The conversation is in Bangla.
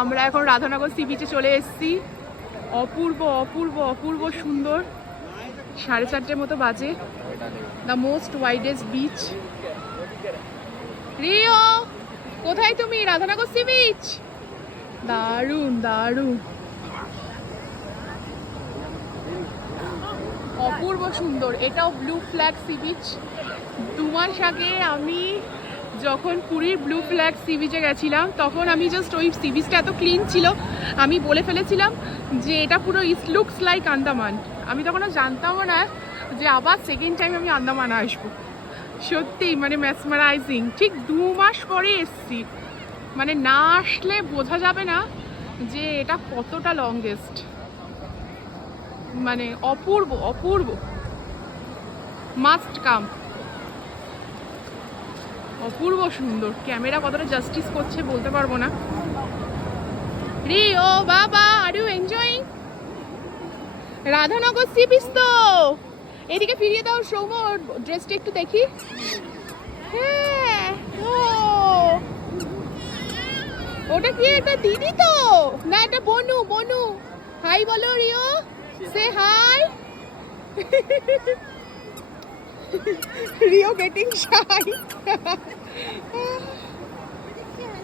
আমরা এখন রাধানগর সি বিচে চলে এসেছি। অপূর্ব অপূর্ব অপূর্ব সুন্দর। সাড়ে চারটের মতো বাজে। The most widest beach Rio, কোথায় তুমি? রাধানগর সি বিচ দারুণ দারুণ। অপূর্ব সুন্দর। এটাও ব্লু ফ্ল্যাগ সি বিচ দু মাস আগে আমি যখন পুরীর ব্লু ফ্ল্যাগ সি বিচে গেছিলাম, তখন আমি জাস্ট ওই সি বিচটা এত ক্লিন ছিল। আমি বলে ফেলেছিলাম যে এটা পুরো ইট লুকস লাইক আন্দামান। আমি তখন আর জানতামও না যে আবার সেকেন্ড টাইম আমি আন্দামান আসব। সত্যি মানে ম্যাসমারাইজিং ঠিক দু মাস পরে এসছি। মানে না আসলে বোঝা যাবে না যে এটা কতটা লংগেস্ট মানে অপূর্ব অপূর্ব। মাস্ট কাম অপূর্ব সুন্দর। ক্যামেরা কতটা জাস্টিস করছে বলতে পারব না। রি, ও বাবা are you enjoying Radhanagar sea beach তো। এদিকে ফিরিয়ে দাও সৌম ড্রেসটা একটু দেখি। হ্যাঁ ও। ওটা কি, এটা দিদি তো? না, এটা বনু বনু। হাই বলো, রিও। সে হাই Rio getting shy.